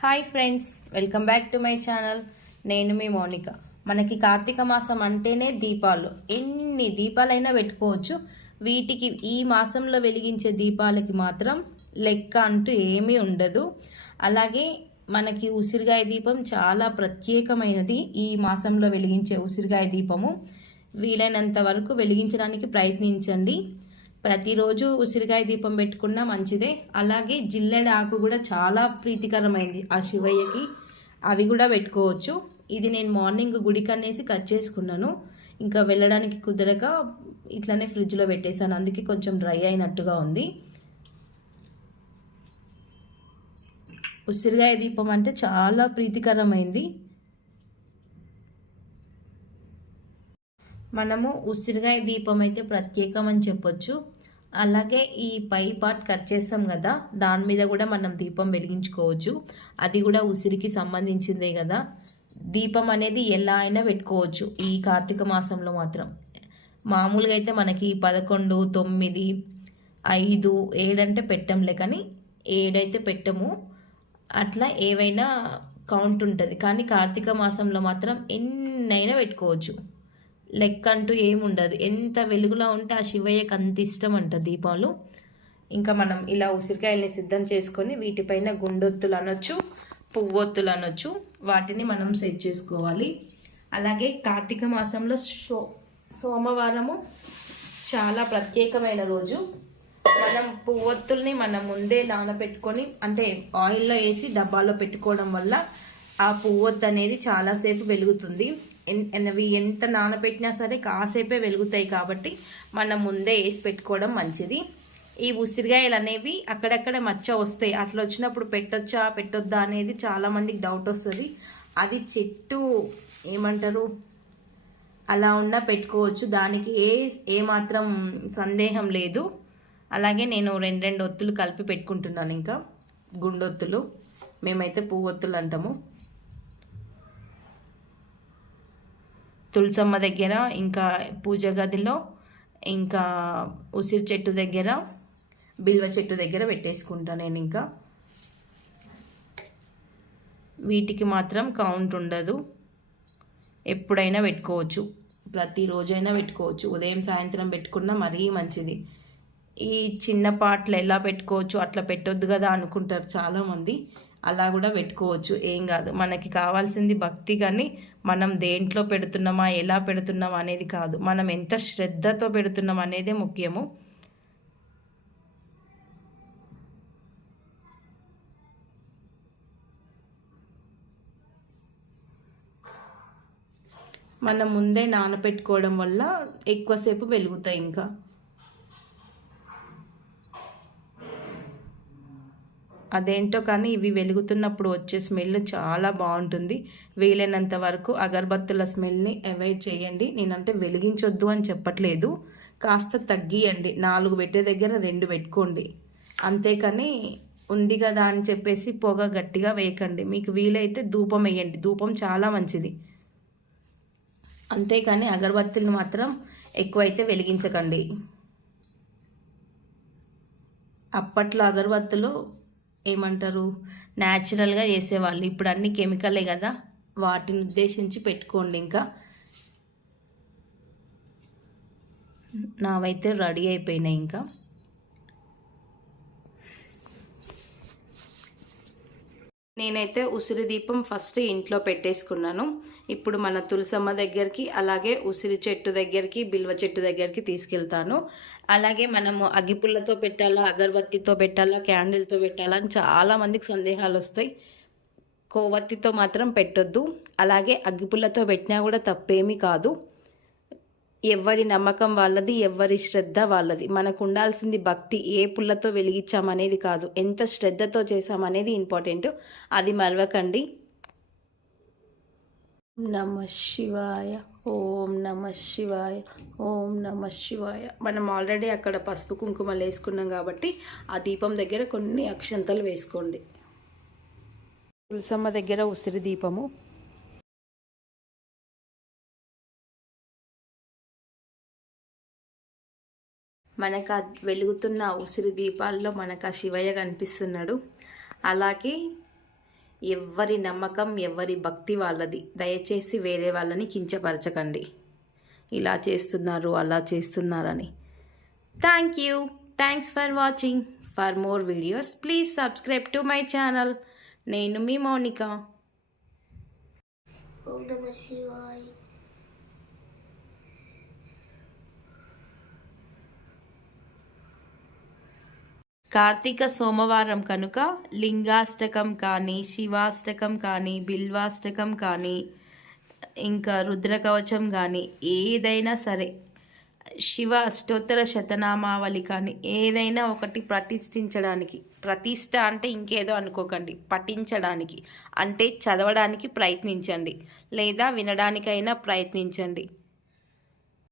Hi friends, welcome back to my channel. నేను మీ మౌనిక. మనకి కార్తీక మాసం అంటేనే దీపాలు. ఎన్ని దీపాలైనా పెట్టుకోవచ్చు. వీటికి ఈ మాసంలో వెలిగించే దీపాలకి మాత్రం లెక్క అంటూ ఏమీ ఉండదు. అలాగే మనకి ఉసిరికాయ దీపం చాలా ప్రత్యేకమైనది. ఈ మాసంలో వెలిగించే ఉసిరికాయ దీపము వీలైనంత వరకు వెలిగించడానికి ప్రయత్నించండి. ప్రతిరోజు ఉసిరికాయ దీపం పెట్టుకున్నా మంచిదే. అలాగే జిల్లెడ ఆకు కూడా చాలా ప్రీతికరమైంది ఆ శివయ్యకి, అవి కూడా పెట్టుకోవచ్చు. ఇది నేను మార్నింగ్ గుడికి అనేసి కట్ చేసుకున్నాను. ఇంకా వెళ్ళడానికి కుదరక ఇట్లనే ఫ్రిడ్జ్లో పెట్టేశాను, అందుకే కొంచెం డ్రై అయినట్టుగా ఉంది. ఉసిరికాయ దీపం అంటే చాలా ప్రీతికరమైంది. మనము ఉసిరికాయ దీపం అయితే ప్రత్యేకం అని చెప్పొచ్చు. అలాగే ఈ పై పార్ట్ కట్ చేస్తాం కదా, దాని మీద కూడా మనం దీపం వెలిగించుకోవచ్చు. అది కూడా ఉసిరికి సంబంధించిందే కదా. దీపం అనేది ఎలా అయినా పెట్టుకోవచ్చు ఈ కార్తీక మాసంలో మాత్రం. మామూలుగా అయితే మనకి 11, 9, 5, 7 అంటే పెట్టంలే, కానీ 7 అయితే పెట్టము. అట్లా ఏవైనా కౌంట్ ఉంటుంది. కానీ కార్తీక మాసంలో మాత్రం ఎన్నైనా పెట్టుకోవచ్చు. లెక్క అంటూ ఏముండదు. ఎంత వెలుగులో ఉంటే ఆ శివయ్యకి అంత ఇష్టం అంట దీపాలు. ఇంకా మనం ఇలా ఉసిరికాయల్ని సిద్ధం చేసుకొని వీటిపైన గుండొత్తులు అనొచ్చు, పువ్వొత్తులు అనొచ్చు, వాటిని మనం సెట్ చేసుకోవాలి. అలాగే కార్తీక మాసంలో సోమవారము చాలా ప్రత్యేకమైన రోజు. మనం పువ్వొత్తుల్ని మనం ముందే నానబెట్టుకొని, అంటే ఆయిల్లో వేసి డబ్బాలో పెట్టుకోవడం వల్ల ఆ పువ్వొత్తు అనేది చాలాసేపు వెలుగుతుంది. అవి ఎంత నానబెట్టినా సరే కాసేపే వెలుగుతాయి, కాబట్టి మనం ముందే వేసి పెట్టుకోవడం మంచిది. ఈ ఉసిరికాయలు అనేవి అక్కడక్కడ మచ్చ వస్తాయి. అట్లా వచ్చినప్పుడు పెట్టొచ్చా పెట్టొద్దా అనేది చాలామందికి డౌట్ వస్తుంది. అది చెట్టు ఏమంటారు, అలా ఉన్నా పెట్టుకోవచ్చు, దానికి ఏ మాత్రం సందేహం లేదు. అలాగే నేను రెండు ఒత్తులు కలిపి పెట్టుకుంటున్నాను. ఇంకా గుండొత్తులు, మేమైతే పువ్వొత్తులు అంటాము. తులసమ్మ దగ్గర, ఇంకా పూజ గదిలో, ఇంకా ఉసిరి చెట్టు దగ్గర, బిల్వ చెట్టు దగ్గర పెట్టేసుకుంటాను నేను. ఇంకా వీటికి మాత్రం కౌంట్ ఉండదు, ఎప్పుడైనా పెట్టుకోవచ్చు, ప్రతిరోజైనా పెట్టుకోవచ్చు. ఉదయం సాయంత్రం పెట్టుకున్నా మరీ మంచిది. ఈ చిన్న పాటలు ఎలా పెట్టుకోవచ్చు, అట్లా పెట్టొద్దు కదా అనుకుంటారు చాలామంది. అలా కూడా పెట్టుకోవచ్చు, ఏం కాదు. మనకి కావాల్సింది భక్తి, కానీ మనం దేంట్లో పెడుతున్నామా, ఎలా పెడుతున్నామా అనేది కాదు, మనం ఎంత శ్రద్ధతో పెడుతున్నాం అనేదే ముఖ్యము. మనం ముందే నానబెట్టుకోవడం వల్ల ఎక్కువసేపు వెలుగుతాయి. ఇంకా అదేంటో కానీ ఇవి వెలుగుతున్నప్పుడు వచ్చే స్మెల్ చాలా బాగుంటుంది. వీలైనంత వరకు అగరబత్తుల స్మెల్ని అవాయిడ్ చేయండి. నేనంటే వెలిగించొద్దు అని చెప్పట్లేదు, కాస్త తగ్గియండి. 4 పెట్టే దగ్గర 2 పెట్టుకోండి, అంతేకాని ఉంది కదా అని చెప్పేసి పొగ గట్టిగా వేయకండి. మీకు వీలైతే ధూపం వేయండి, ధూపం చాలా మంచిది. అంతేకాని అగరబత్తులు మాత్రం ఎక్కువైతే వెలిగించకండి. అప్పట్లో అగరబత్తులు ఏమంటారు, న్యాచురల్గా చేసేవాళ్ళు. ఇప్పుడు అన్ని కెమికలే కదా, వాటిని ఉద్దేశించి పెట్టుకోండి. ఇంకా నావైతే రెడీ అయిపోయినాయి. ఇంకా నేనైతే ఉసిరి దీపం ఫస్ట్ ఇంట్లో పెట్టేసుకున్నాను. ఇప్పుడు మన తులసమ్మ దగ్గరికి, అలాగే ఉసిరి చెట్టు దగ్గరికి, బిల్వ చెట్టు దగ్గరికి తీసుకెళ్తాను. అలాగే మనము అగ్గిపుల్లతో పెట్టాలా, అగరబత్తితో పెట్టాలా, క్యాండిల్తో పెట్టాలా అని చాలామందికి సందేహాలు వస్తాయి. కొవ్వొత్తితో మాత్రం పెట్టొద్దు. అలాగే అగ్గిపుల్లతో పెట్టినా కూడా తప్పేమీ కాదు. ఎవరి నమ్మకం వాళ్ళది, ఎవరి శ్రద్ధ వాళ్ళది. మనకు ఉండాల్సింది భక్తి. ఏ పుల్లతో వెలిగించామనేది కాదు, ఎంత శ్రద్ధతో చేసామనేది ఇంపార్టెంట్. అది మరవకండి. నమ శివాయ, ఓం నమ శివాయ, ఓం నమ శివాయ. మనం ఆల్రెడీ అక్కడ పసుపు కుంకుమలు వేసుకున్నాం కాబట్టి ఆ దీపం దగ్గర కొన్ని అక్షంతలు వేసుకోండి. తులసమ్మ దగ్గర ఉసిరి దీపము. మనకు వెలుగుతున్న ఉసిరి దీపాల్లో మనకు ఆ శివయ్య కనిపిస్తున్నాడు. అలాగే ఎవరి నమ్మకం ఎవరి భక్తి వాళ్ళది. దయచేసి వేరే వాళ్ళని కించపరచకండి, ఇలా చేస్తున్నారు అలా చేస్తున్నారని. Thanks for watching. For more videos please subscribe to my channel. నేను మీ మౌనిక. ఓం నమః శివాయ. కార్తీక సోమవారం కనుక లింగాష్టకం కానీ, శివాష్టకం కానీ, బిల్వాష్టకం కానీ, ఇంకా రుద్రకవచం కానీ, ఏదైనా సరే శివ అష్టోత్తర శతనామావళి కానీ ఏదైనా ఒకటి ప్రతిష్ఠించడానికి, ప్రతిష్ట అంటే ఇంకేదో అనుకోకండి, పఠించడానికి అంటే చదవడానికి ప్రయత్నించండి, లేదా వినడానికైనా ప్రయత్నించండి.